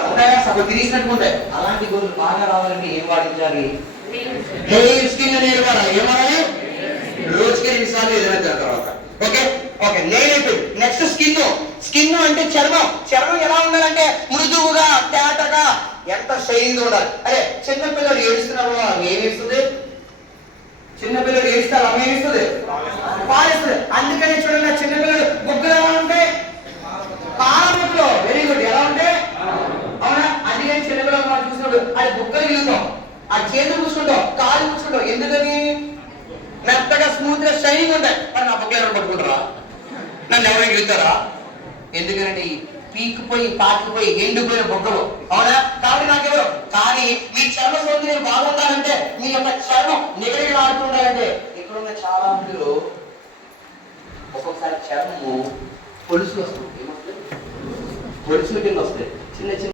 ఉంటాయా సగం తిరిగినట్టు ఉంటాయి. అలాంటి గోర్లు బాగా రావాలంటే ఏం వాడించాలి? హెయిర్ స్కిన్ అనేది కూడా ఏమనాలి? రోజుకి 2 సార్లు ఏదైనా తర్వాత. ఓకే ఓకే నేను నెక్స్ట్ స్కిన్. స్కిన్ అంటే చర్మం. చర్మం ఎలా ఉండాలంటే మృదువుగా, తేటగా, ఎంత షైనింగ్ ఉండాలి. అరే చిన్నపిల్లలు ఏడుస్తున్నప్పుడు ఆమె ఏమిస్తుంది? చిన్నపిల్లలు ఏడుస్తారు, ఆమె ఏమిస్తుంది? పాలిస్తుంది. అందుకని చూడండి చిన్నపిల్లలు బొగ్గులు ఎలా ఉంటాయి? పాల బొగ్గులు. Very good. ఎలా ఉంటాయి? అవునా? అందుకని చిన్నపిల్లలు మనం చూసినప్పుడు అది బొగ్గలు గిలుతాం, ఆ చేతులు కూర్చుంటాం, కాలు కూర్చుంటాం. ఎందుకని? మెత్తగా స్మూత్ గా షైనింగ్ ఉంటాయి. మరి నా బొగ్గలు ఎవరు పట్టుకుంటారా? నన్ను ఎవరు గిలుతారా? ఎందుకంటే పీకిపోయి పాకిపోయి ఎండిపోయిన బొగ్గలు. అవునా? కాబట్టి నాకెవరు. కానీ మీ చర్మ సౌందర్యం బాగుండాలంటే, మీ యొక్క చర్మం నిగడిలాడుతుండాలంటే, ఇక్కడ ఉన్న చాలా మందిలో ఒక్కొక్కసారి చర్మము పొలుసు వస్తుంది. ఏమొస్తుంది? పొలుసు కింద వస్తాయి చిన్న చిన్న